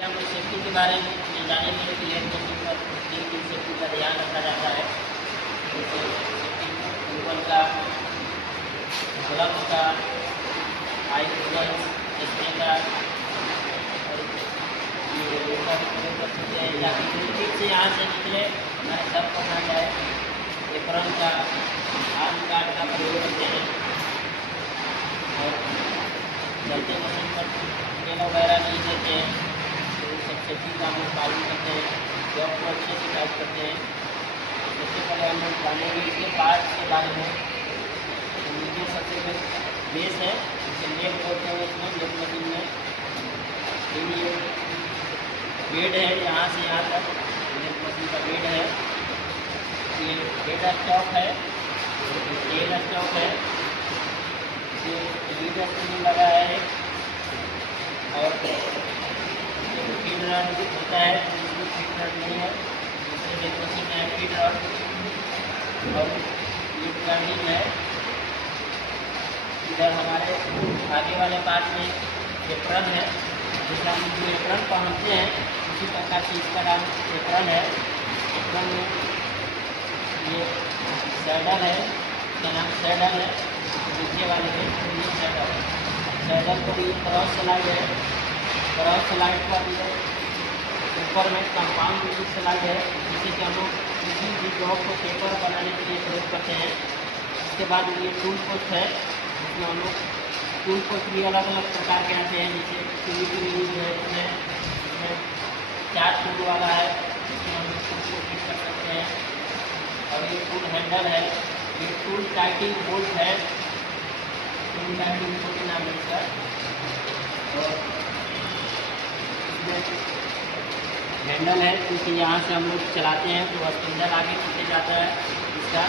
हम सेफ्टी के बारे में जानेंगे कि लेट मशीन पर किन सेफ्टी का ध्यान रखा जाता है। जैसे सेफ्टी टेबल का, ग्लव्स का, आई ग्लव्स, चश्मे का, और ये लोहा का प्रयोग कर सकते हैं या फिर से यहाँ से निकले हमारे सर पर ना जाए। एप्रन का, आर्म गार्ड का प्रयोग करते हैं और चलते मशीन पर तेल वगैरह नहीं देते हैं। सेफ्टी का हम लोग पालन करते हैं, जॉब को अच्छे से टाइप करते हैं। सबसे पहले हम लोग जानेंगे इसके पार्ट्स के बारे में। तो नीचे सबसे बेस है, जिसे लेग बोलते हैं इसमें, लेग मशीन में। फिर ये बेड है, यहाँ से यहाँ तक लेग मशीन का बेड है। ये हेड स्टॉक है, टेल स्टॉक है, ये लीड स्क्रू लगा है और फीड रॉड होता है, फीड रॉड नहीं है, दूसरे लेग मशीन में है फीड रॉड। और ये टर्निंग है। इधर हमारे आगे वाले पार्ट में एप्रन है, जिसका हम जो एप्रन पहनते हैं उसी प्रकार से इसका नाम एप्रन है। एप्रन में ये सैडल है, इसका नाम सैडल है, नीचे वाले में ये सैडल है। सैडल पर ये क्रॉस स्लाइड है, क्रॉस स्लाइड पर ये ऊपर में कंपाउंड स्लाइड है, जिससे कि हम लोग किसी भी जॉब को पेपर बनाने के लिए प्रयोग करते हैं। इसके बाद ये टूल पोस्ट है, जिसमें हम लोग टूल पोस्ट भी अलग अलग प्रकार के आते हैं। जैसे PVC यूज है, इसमें 4 टूल वाला है, जिसमें हम लोग टूल को फिट कर सकते हैं। और ये टूल हैंडल है, ये टूल टाइटिंग बोल्ट है, टूल टाइटिंग बोल्ट नाम है इसका। और हैंडल है, क्योंकि यहाँ से हम लोग चलाते हैं तो स्पिंडल आगे खींचे जाता है इसका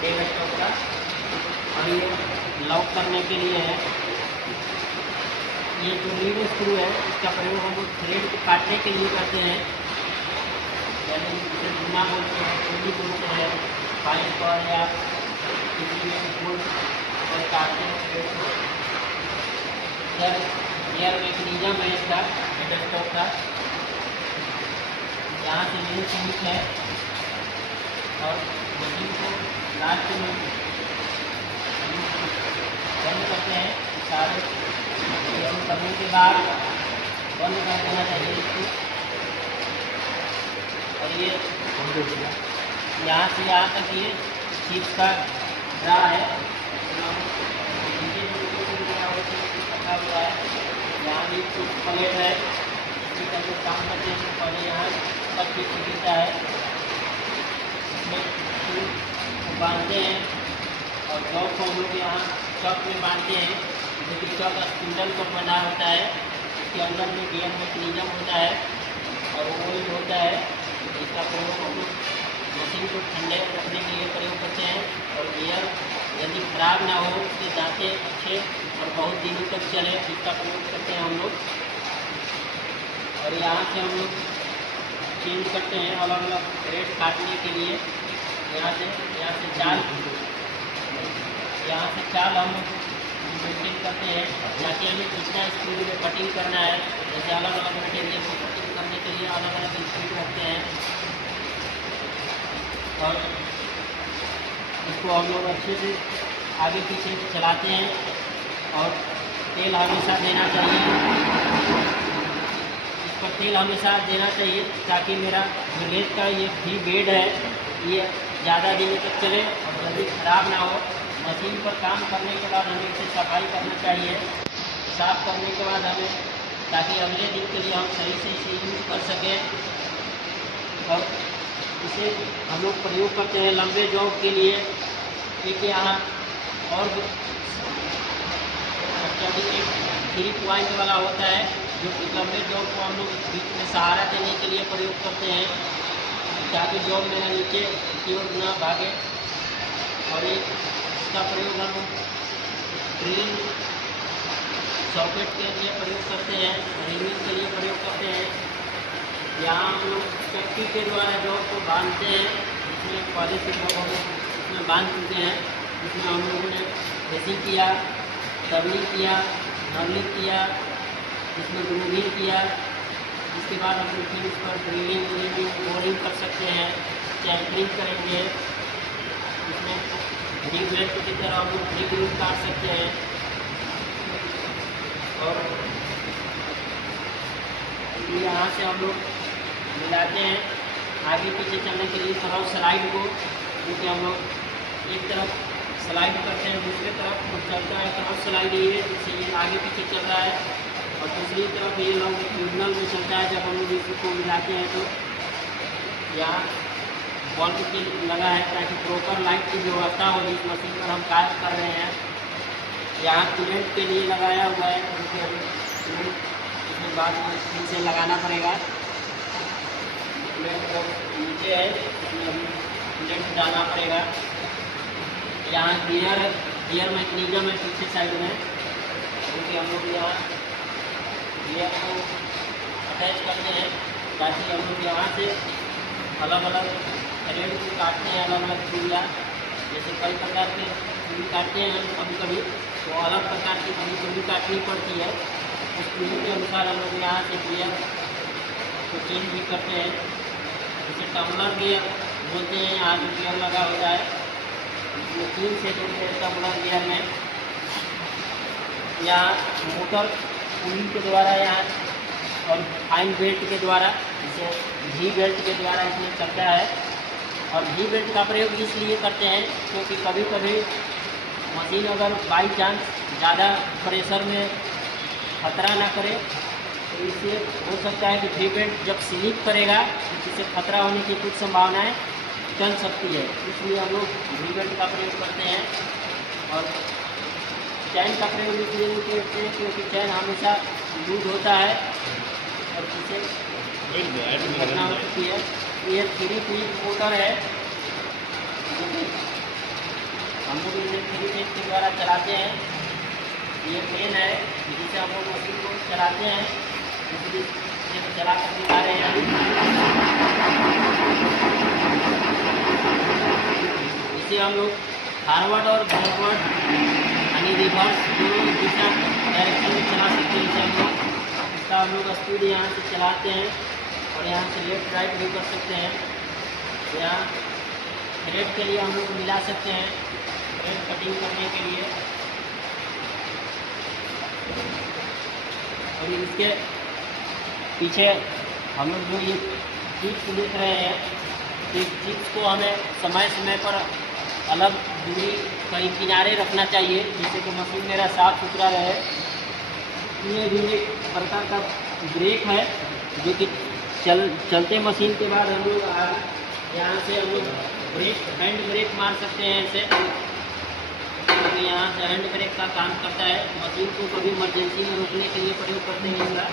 टेल स्टॉक का। और ये लॉक करने के लिए है। ये जो लीड स्क्रू है, इसका प्रयोग हम लोग थ्रेड को काटने के लिए करते हैं, यानी जिसे धुना बोलते हैं, चूड़ी बोलते हैं, पाइप पर या किसी में बोल और काटते हैं थ्रेड को। इधर एयर मैकेनिज्म है इसका हेड स्टॉक का, यहाँ से मेन स्विच है और मशीन को लास्ट में बंद करते हैं। सारे बंद करने के बाद बंद कर देना चाहिए इसको। और ये यहाँ से यहाँ तक ये चिप्स का ड्रा है, रखा हुआ है। यहाँ भी कुछ प्लेट है, इसी का जो काम करते हैं पहले यहाँ तक भी देता है, इसमें बांधते हैं और चौक को हम लोग यहाँ चौक में बांधते हैं। जो कि चौक स्पिंडल को बना होता है, इसके अंदर में गियर मैकेनिज्म होता है और ऑयल होता है। इसका प्रयोग हम लोग मशीन को ठंडे रखने के लिए प्रयोग करते हैं। और गियर यदि खराब ना हो, उसके दांते अच्छे और बहुत दिनों तक चले, इसका प्रयोग करते हैं हम लोग। और यहाँ से हम लोग चेंज करते हैं अलग अलग थ्रेड काटने के लिए। यहाँ से चाल हम लोग मेंटेन करते हैं, ताकि हमें कितना स्क्रू में कटिंग करना है। जैसे अलग अलग मटेरियल को कटिंग करने के लिए अलग अलग स्क्रू रखते हैं और इसको हम लोग अच्छे से आगे पीछे चलाते हैं। और तेल हमेशा देना चाहिए, इस पर तेल हमेशा देना चाहिए, ताकि मेरा जो लेग का ये भी बेड है ये ज़्यादा दिनों तक चले और जल्दी ख़राब ना हो। मशीन पर काम करने के बाद हमें इसे सफाई करना चाहिए, साफ़ करने के बाद हमें, ताकि अगले दिन के लिए हम सही से इसे यूज़ कर सकें। और इसे हम लोग प्रयोग करते हैं लंबे जॉब के लिए। एक यहाँ और एक 3 पॉइंट वाला होता है, जो कि लंबे जॉब को हम लोग बीच में सहारा देने के लिए प्रयोग करते हैं, ताकि जॉब मेरा नीचे की ओर न भागे। और एक इसका प्रयोग हम ड्रिलिंग सॉकेट के लिए प्रयोग करते हैं, ड्रिलिंग के लिए प्रयोग करते हैं। यहाँ हम लोग चक्की के द्वारा जॉब को बांधते हैं, इसमें पहले से जॉब हम लोग इसमें बांध चुके हैं। इसमें हम लोगों ने ड्रेसिंग किया, टर्निंग किया, नर्लिंग किया इसमें ग्रूविंग किया। इसके बाद हम लोग फिर इस पर ड्रिलिंग बोरिंग कर सकते हैं, चैम्परिंग करेंगे। इसमें डी वेल्ट की तरह हम लोग डी काट सकते हैं। और यहाँ से हम लोग मिलाते हैं आगे पीछे चलने के लिए थोड़ा स्लाइड को, क्योंकि हम लोग एक तरफ स्लाइड करते हैं, दूसरी तरफ तो चलता है क्रॉस स्लाइड ये, जिससे ये आगे पीछे चल रहा है, और दूसरी तरफ ये लॉन्गिट्यूडनल में चलता है। जब हम लोग इसको मिलाते हैं तो यहाँ बल्ब के लगा है ताकि प्रॉपर लाइट की व्यवस्था हो जिस मशीन पर हम कार्य कर रहे हैं। यहाँ कूलेंट के लिए लगाया हुआ है, क्योंकि अभी कूलेंट इसमें बाद में फिर से लगाना पड़ेगा। कूलेंट तो नीचे है, इसमें अभी कूलेंट डालना पड़ेगा। यहाँ गियर मैकेनिज्म है पीछे साइड में, क्योंकि हम लोग यहाँ गियर को अटैच करते हैं ताकि हम लोग यहाँ से अलग अलग थ्रेड को काटते हैं, अलग अलग चूड़ियाँ, जैसे कई प्रकार के चूड़ी काटते हैं हम कभी कभी, तो अलग प्रकार की चूड़ी काटनी पड़ती है। उस चूड़ी के अनुसार हम लोग यहाँ से गियर को चेंज भी करते हैं। जैसे टम्बलर गियर बोलते हैं, यहाँ जो गियर लगा होता है इसमें 3 सेट होते हैं टम्बलर गियर में। यहाँ मोटर पुली के द्वारा यहाँ और फाइन बेल्ट के द्वारा, जैसे भी बेल्ट के द्वारा इसमें चलता है। और भी बेल्ट का प्रयोग इसलिए करते हैं क्योंकि कभी कभी मशीन अगर बाई चांस ज़्यादा प्रेशर में खतरा ना करे, तो इससे हो सकता है कि भी बेल्ट जब स्लिप करेगा इससे खतरा होने की कुछ संभावनाएं चल सकती है, इसलिए हम लोग भी बेल्ट का प्रयोग करते हैं। और चैन का प्रयोग इसलिए नहीं करते हैं क्योंकि चैन हमेशा लूज होता है और पीछे एक घटना हो सकती है। ये 3 फेज मोटर है, हम लोग इसे 3 फेज के द्वारा चलाते हैं। ये मेन है जिसे हम लोग मशीन को चलाते हैं, इसलिए चला कर दिखा रहे हैं। इसे हम लोग फॉरवर्ड और बैकवर्ड यानी रिवर्स दोनों दिशा डायरेक्शन में चला सकते हैं। इसे हम लोग इसका हम लोग स्पीड यहाँ से चलाते हैं और यहाँ से लेफ्ट राइट भी कर सकते हैं। यहाँ थ्रेड के लिए हम लोग मिला सकते हैं, थ्रेड कटिंग करने के लिए। और इसके पीछे हम लोग जो ये चिप्स देख रहे हैं, इस चिप्स को हमें समय समय पर अलग दूरी कहीं किनारे रखना चाहिए जिससे कि मशीन मेरा साफ सुथरा रहे। ये भी एक प्रकार का ब्रेक है जो कि चलते मशीन के बाद हम लोग यहाँ से हम लोग हैंड ब्रेक मार सकते हैं ऐसे, क्योंकि यहाँ से हैंड ब्रेक का काम करता है। मशीन को कभी इमरजेंसी में रोकने के लिए प्रयोग करते हैं इसका।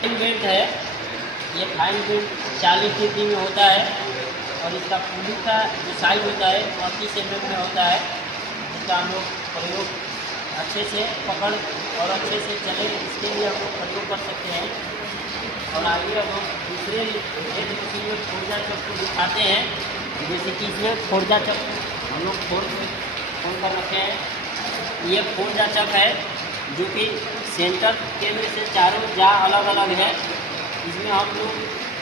फाइन बेल्ट है, ये फाइन बेल्ट 40 डिग्री में होता है और इसका पुली का जो साइज होता है 35 mm में होता है। इसका हम लोग प्रयोग अच्छे से पकड़ और अच्छे से चले इसके लिए हम लोग प्रयोग कर सकते हैं। और आगे अब हम दूसरे एक मशीन में फोर्जा चक को दिखाते हैं, जैसे कि इसमें फोर्जा चक हम लोग खोल कर रखे हैं। ये फोर्जा चक है जो कि सेंटर केंद्र से चारों अलग अलग है। इसमें हम लोग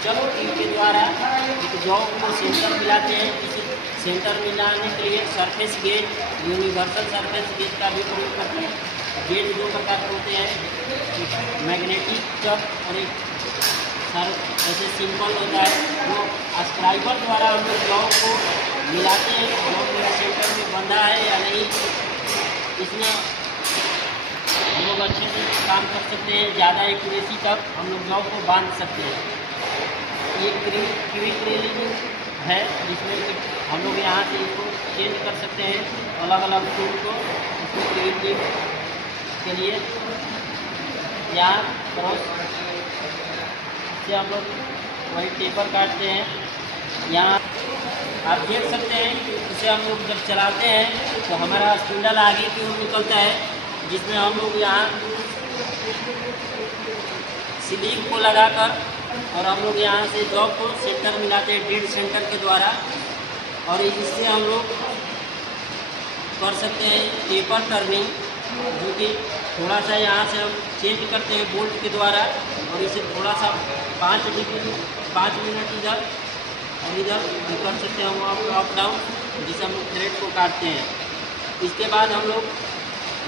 चक के द्वारा एक जॉब को सेंटर मिलाते हैं। इस सेंटर मिलाने के लिए surface gauge, universal surface gauge का भी प्रयोग करते हैं। गेज 2 प्रकार के होते हैं, एक मैग्नेटिक चक और एक सर ऐसे सिंपल होता है। जो स्क्राइबर द्वारा हम लोग जॉब को मिलाते हैं, जॉब मेरा सेंटर में बंधा है या नहीं, इसमें हम लोग अच्छे से काम कर सकते हैं। ज़्यादा एक्यूरेसी तक हम लोग जॉब को बांध सकते हैं। ये क्विक रिलीजिंग है जिसमें कि हम लोग यहाँ से इसको चेंज कर सकते हैं अलग अलग टूल को। इसको क्रिएटिव के लिए यहाँ क्रॉस से हम लोग वही टेपर काटते हैं। यहाँ आप देख सकते हैं कि इसे हम लोग जब चलाते हैं तो हमारा स्पिंडल आगे की ओर निकलता है, जिसमें हम लोग यहाँ स्लीव को लगाकर और हम लोग यहाँ से जॉब को सेंटर मिलाते हैं डेड सेंटर के द्वारा। और इससे हम लोग कर सकते हैं टेपर टर्निंग, जो कि थोड़ा सा यहाँ से हम चेंज करते हैं बोल्ट के द्वारा, और इसे थोड़ा सा 5 मिनट इधर और इधर कर सकते हैं हम अप डाउन, जिससे हम थ्रेड को काटते हैं। इसके बाद हम लोग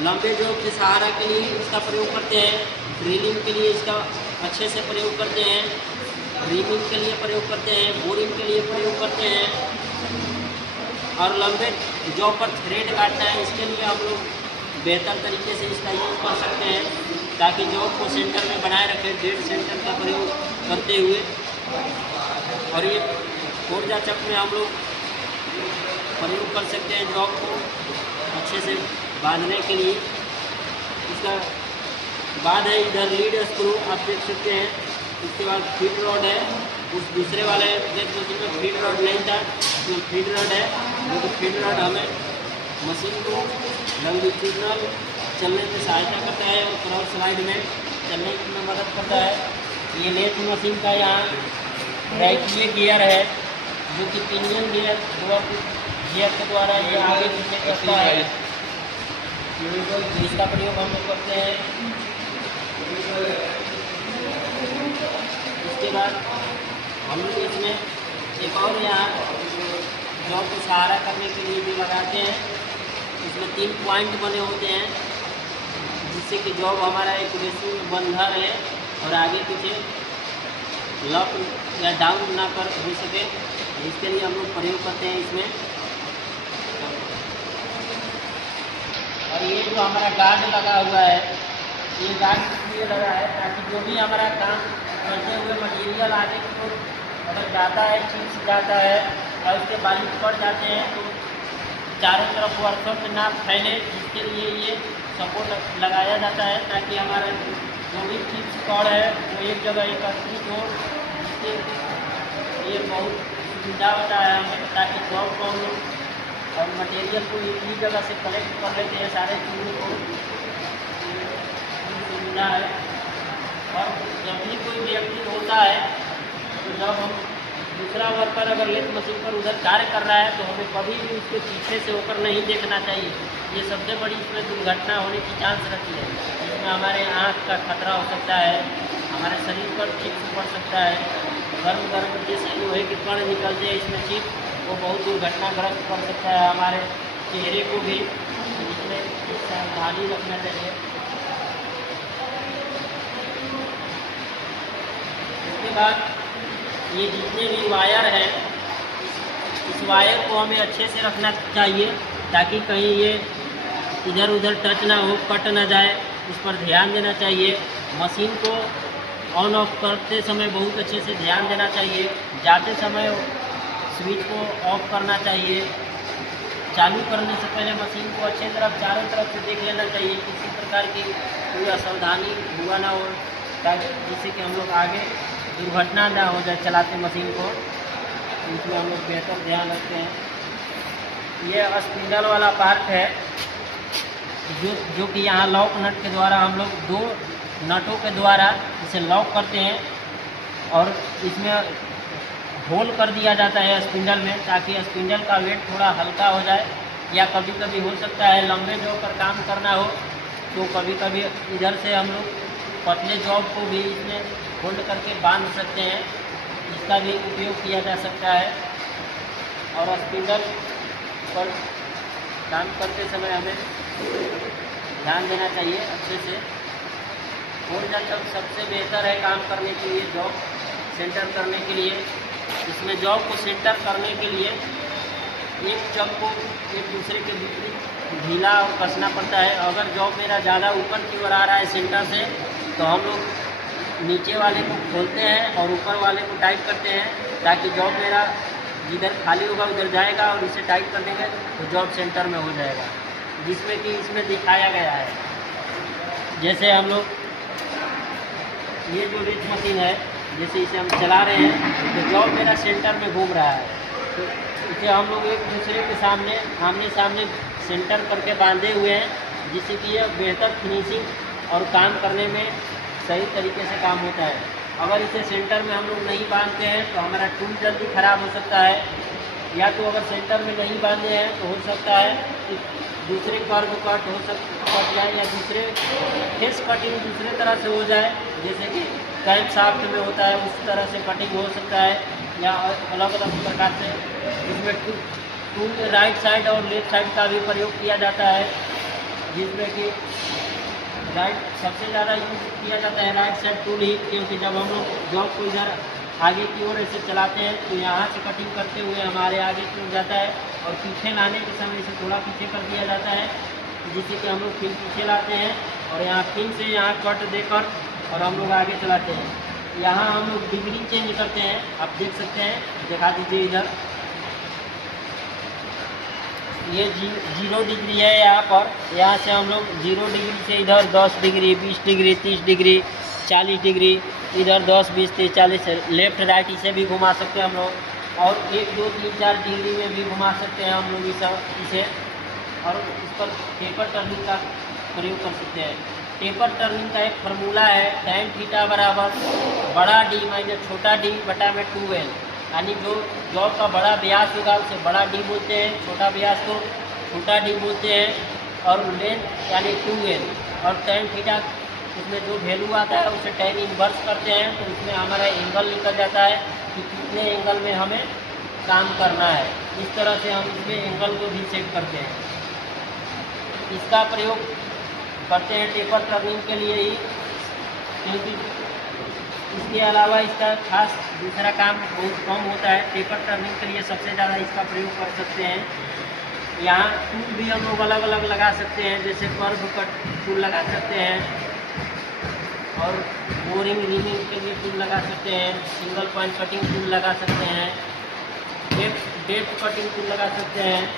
लंबे जॉब के सहारा के लिए इसका प्रयोग करते हैं, ड्रिलिंग के लिए इसका अच्छे से प्रयोग करते हैं, रिमिंग के लिए प्रयोग करते हैं, बोरिंग के लिए प्रयोग करते हैं, और लंबे जॉब पर थ्रेड काटना है, इसके लिए हम लोग बेहतर तरीके से इसका यूज़ कर सकते हैं, ताकि जॉब को सेंटर में बनाए रखें, डेड सेंटर का प्रयोग करते हुए। और ये फोर्जा चक में हम लोग प्रयोग कर सकते हैं जॉब को अच्छे से बांधने के लिए। इसका बाद है इधर लीड स्क्रू, आप देख सकते हैं। इसके बाद फीड रॉड है, उस दूसरे वाले डेथ मशीन में फीड रॉड नहीं था, तो फीड रॉड है, जो कि फीड रॉड हमें मशीन को लॉन्गिट्यूडनल चलने में सहायता करता है और क्रॉस स्लाइड में चलने में मदद करता है। ये लेथ मशीन का यहाँ राइट गियर है, जो कि पिनियन गियर के द्वारा ये आगे पीछे करता है। इसका प्रयोग हम लोग करते हैं। इसके बाद हम लोग इसमें एक और यहाँ जॉब को सहारा करने के लिए भी लगाते हैं। इसमें 3 पॉइंट बने होते हैं, जिससे कि जॉब हमारा एक रेसी में बंधा रहे और आगे पीछे लॉक या डाउन ना कर हो सके। इसके लिए हम लोग प्रयोग करते हैं इसमें। और ये जो हमारा गार्ड लगा हुआ है, ये गार्ड इसलिए लगा है ताकि जो भी हमारा काम करते हुए मटेरियल आगे की ओर अगर जाता है, चिप्स जाता है और उसके बालू पड़ जाते हैं, तो चारों तरफ वर्कशॉप में ना फैले, इसके लिए ये सपोर्ट लगाया जाता है, ताकि हमारा जो भी चिप्स कॉर्ड है वो एक जगह एकत्रित हो। इसके ये बहुत सुविधा होता है हमें, ताकि जॉब को हम लोग और मटेरियल को एक ही जगह से कलेक्ट कर लेते हैं, सारे चीज़ों को सुविधा है। और जब भी कोई व्यक्ति होता है, तो जब हम दूसरा वर्कर अगर लेथ मशीन पर उधर कार्य कर रहा है, तो हमें कभी भी उसके पीछे से होकर नहीं देखना चाहिए। ये सबसे बड़ी इसमें दुर्घटना होने की चांस रहती है। इसमें हमारे आँख का खतरा हो सकता है, हमारे शरीर पर चिप्स पड़ सकता है, गर्म जैसे लोहे के कण निकलते हैं इसमें चिप, वो बहुत दुर्घटनाग्रस्त कर सकता है हमारे चेहरे को भी। इसमें सावधानी रखना चाहिए। इसके बाद ये जितने भी वायर हैं, इस वायर को हमें अच्छे से रखना चाहिए, ताकि कहीं ये इधर उधर टच ना हो, कट ना जाए, उस पर ध्यान देना चाहिए। मशीन को ऑन ऑफ करते समय बहुत अच्छे से ध्यान देना चाहिए। जाते समय स्विच को ऑफ करना चाहिए। चालू करने से पहले मशीन को अच्छे तरफ चारों तरफ से देख लेना चाहिए, किसी प्रकार की कोई असावधानी हुआ ना हो, ताकि जिससे कि हम लोग आगे दुर्घटना ना हो जाए चलाते मशीन को। इसमें हम लोग बेहतर ध्यान रखते हैं। ये स्पिंडल वाला पार्ट है, जो कि यहाँ लॉक नट के द्वारा हम लोग 2 नटों के द्वारा इसे लॉक करते हैं, और इसमें होल कर दिया जाता है स्पिंडल में, ताकि स्पिंडल का वेट थोड़ा हल्का हो जाए। या कभी कभी हो सकता है लंबे जॉब पर काम करना हो, तो कभी कभी इधर से हम लोग पतले जॉब को भी इसमें होल्ड करके बांध सकते हैं, इसका भी उपयोग किया जा सकता है। और स्पिंडल पर काम करते समय हमें ध्यान देना चाहिए अच्छे से। फोर्जा चक सबसे बेहतर है काम करने के लिए, जॉब सेंटर करने के लिए। इसमें जॉब को सेंटर करने के लिए एक चक को एक दूसरे के विपरीत ढीला और कसना पड़ता है। अगर जॉब मेरा ज़्यादा ऊपर की ओर आ रहा है सेंटर से, तो हम लोग नीचे वाले को खोलते हैं और ऊपर वाले को टाइट करते हैं, ताकि जॉब मेरा जिधर खाली होगा उधर जाएगा, और इसे टाइट कर देंगे तो जॉब सेंटर में हो जाएगा, जिसमें कि इसमें दिखाया गया है। जैसे हम लोग ये जो लेथ मशीन है, जैसे इसे हम चला रहे हैं, तो जॉब मेरा सेंटर में घूम रहा है, तो इसे हम लोग एक दूसरे के सामने आमने सामने सेंटर करके बांधे हुए हैं, जिससे कि यह बेहतर फिनिशिंग और काम करने में सही तरीके से काम होता है। अगर इसे सेंटर में हम लोग नहीं बांधते हैं, तो हमारा टूल जल्दी ख़राब हो सकता है। या तो अगर सेंटर में नहीं बांधे हैं, तो हो सकता है कि दूसरे कर्व कट कट जाए या दूसरे फेस कटिंग दूसरे तरह से हो जाए, जैसे कि कैप शाफ्ट में होता है उस तरह से कटिंग हो सकता है, या अलग अलग प्रकार से इसमें टूल राइट साइड और लेफ्ट साइड का भी प्रयोग किया जाता है, जिसमें कि राइट सबसे ज़्यादा यूज किया जाता है राइट साइड टूल ही, क्योंकि जब हम लोग जॉब को इधर आगे की ओर ऐसे चलाते हैं तो यहाँ से कटिंग करते हुए हमारे आगे की ओर जाता है, और पीछे लाने के समय इसे थोड़ा पीछे कर दिया जाता है, जिससे कि हम लोग फिर पीछे लाते हैं और यहाँ फिर से यहाँ कट देकर और हम लोग आगे चलाते हैं। यहाँ हम लोग डिग्री चेंज करते हैं, आप देख सकते हैं, दिखा दीजिए इधर, ये 0 डिग्री है यहाँ पर, यहाँ से हम लोग 0 डिग्री से इधर 10 डिग्री 20 डिग्री 30 डिग्री 40 डिग्री, इधर 10 20 30 40 लेफ्ट राइट इसे भी घुमा सकते हैं हम लोग, और 1 2 3 4 डिग्री में भी घुमा सकते हैं हम लोग इसे, और इस पर टेपर टर्निंग का प्रयोग कर सकते हैं। टेपर टर्निंग का एक फार्मूला है tan थीटा बराबर बड़ा D माइनस छोटा d बटा में 2l, यानी जो जॉब का बड़ा व्यास होगा उसे बड़ा D बोलते हैं, छोटा व्यास को छोटा d बोलते हैं, और लेंथ यानी 2l, और tan थीटा उसमें जो वैल्यू आता है उसे tan इनवर्स करते हैं, तो उसमें हमारा एंगल निकल जाता है कि कितने एंगल में हमें काम करना है। इस तरह से हम इसमें एंगल को भी सेट करते हैं। इसका प्रयोग करते हैं टेपर टर्निंग के लिए ही, क्योंकि इसके अलावा इसका खास दूसरा काम बहुत कम होता है। टेपर टर्निंग के लिए सबसे ज़्यादा इसका प्रयोग कर सकते हैं। यहाँ टूल भी हम लोग अलग अलग लगा सकते हैं, जैसे कर्व कट टूल लगा सकते हैं, और बोरिंग रिमिंग के लिए टूल लगा सकते हैं, सिंगल पॉइंट कटिंग टूल लगा सकते हैं, डेप्थ कटिंग टूल लगा सकते हैं,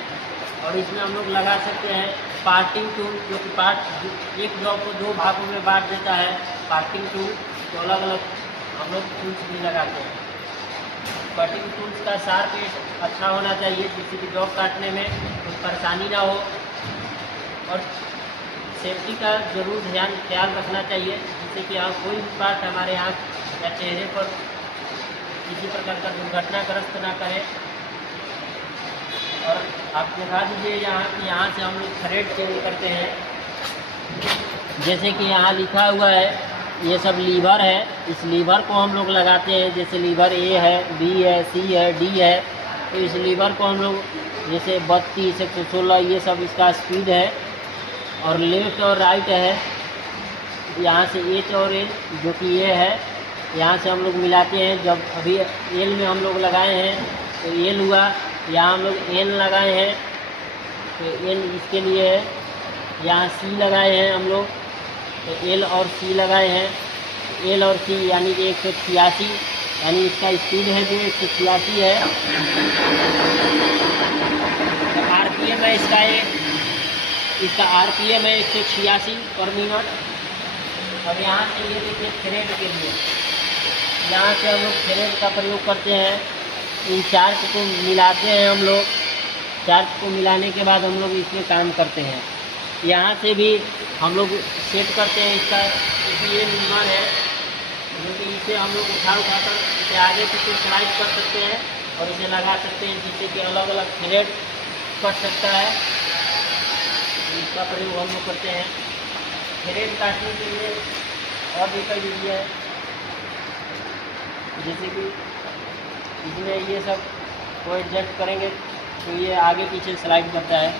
और इसमें हम लोग लगा सकते हैं पार्टिंग टूल, जो कि एक जॉब को 2 भागों में बांट देता है, पार्टिंग टूल। तो अलग अलग हम लोग टूल्स भी लगाते हैं। कटिंग टूल्स का शार्प एज अच्छा होना चाहिए, जिससे कि जॉब काटने में कोई परेशानी ना हो, और सेफ्टी का जरूर ख्याल रखना चाहिए, जिससे कि आप कोई भी पार्ट हमारे आँख या चेहरे पर किसी प्रकार का दुर्घटनाग्रस्त ना करें। और आप दिखा दीजिए यहाँ से हम लोग थ्रेड चेंज करते हैं, जैसे कि यहाँ लिखा हुआ है, ये सब लीवर है, इस लीवर को हम लोग लगाते हैं, जैसे लीवर ए है, बी है, सी है, डी है, तो इस लीवर को हम लोग जैसे 32 116 ये सब इसका स्पीड है, और लेफ्ट और राइट है, यहाँ से एच और एल जो कि ये है, यहाँ से हम लोग मिलाते हैं। जब अभी एल में हम लोग लगाए हैं तो एल हुआ, यहाँ हम लोग एन लगाए हैं तो एन इसके लिए है, यहाँ सी लगाए हैं हम लोग तो एल और सी लगाए हैं, एल और सी यानी कि 186, यानी इसका स्पीड है जो 186 है, आरपीएम है इसका आरपीएम है 186 पर मिनट। और यहाँ से ये देखिए थ्रेड के लिए, यहाँ से हम लोग थ्रेड का प्रयोग करते हैं। इन चार्ज को मिलाते हैं हम लोग, चार्ज को मिलाने के बाद हम लोग इसमें काम करते हैं। यहाँ से भी हम लोग सेट करते हैं इसका, क्योंकि ये लीवर है जो कि इसे हम लोग उठा कर इसे आगे पीछे स्लाइड कर सकते हैं और इसे लगा सकते हैं, जिससे कि अलग अलग थ्रेड कट सकता है। इसका प्रयोग हम लोग करते हैं। थ्रेड काटने के लिए और भी कई विधि है, जैसे कि इसमें ये सब को एडजस्ट करेंगे तो ये आगे पीछे स्लाइड करता है।